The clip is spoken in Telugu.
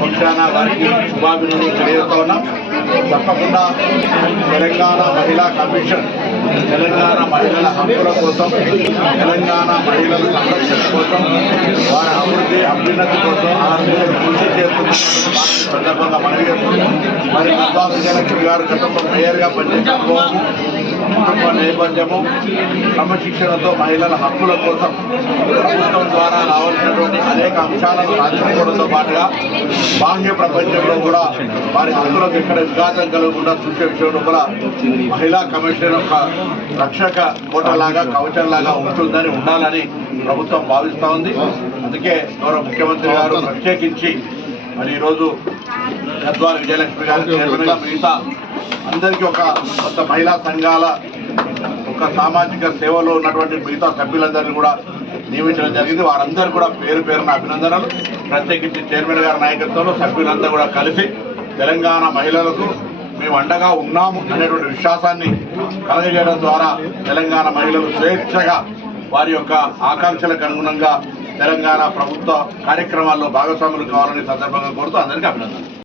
పక్షాన వారికి శుభాభినందనలు తెలియజేస్తా ఉన్నాం. తప్పకుండా తెలంగాణ మహిళా కమిషన్ తెలంగాణ మహిళల హక్కుల కోసం, తెలంగాణ మహిళల సంరక్షణ కోసం, వారి అభ్యున్నతి కోసం కృషి చేస్తున్న సందర్భంగా మనవి చేస్తున్నాం. మరి ముద్దాసు జయలక్ష్మి గారు గతంలో మేయర్గా పనిచేసిన కుటుంబ నేపథ్యము, క్రమశిక్షణతో మహిళల హక్కుల కోసం ప్రభుత్వం ద్వారా రావాల్సినటువంటి అనేక అంశాలను సాధించుకోవడంతో పాటుగా బాహ్య ప్రపంచంలో కూడా వారి హక్కులకు ఎక్కడ విఘాతం కలగకుండా చూసే విషయంలో కూడా మహిళా కమిషన్ ఒక రక్షక కోటలాగా కవచంలాగా ఉండాలని ప్రభుత్వం భావిస్తూ ఉంది. అందుకే గౌరవ ముఖ్యమంత్రి గారు ప్రత్యేకించి మరి ఈరోజు గద్వాల విజయలక్ష్మి గారు చైర్మన్గా మిగతా అందరికీ ఒక కొత్త మహిళా సంఘాల ఒక సామాజిక సేవలో ఉన్నటువంటి మిగతా సభ్యులందరినీ కూడా నియమించడం జరిగింది. వారందరూ కూడా పేరు పేరున అభినందనలు. ప్రత్యేకించి చైర్మన్ గారి నాయకత్వంలో సభ్యులందరూ కూడా కలిసి తెలంగాణ మహిళలకు మేము అండగా ఉన్నాము అనేటువంటి విశ్వాసాన్ని కలగజేయడం ద్వారా తెలంగాణ మహిళలు స్వేచ్ఛగా వారి యొక్క ఆకాంక్షలకు అనుగుణంగా తెలంగాణ ప్రభుత్వ కార్యక్రమాల్లో భాగస్వాములు కావాలని సందర్భంగా కోరుతూ అందరికీ అభినందనలు.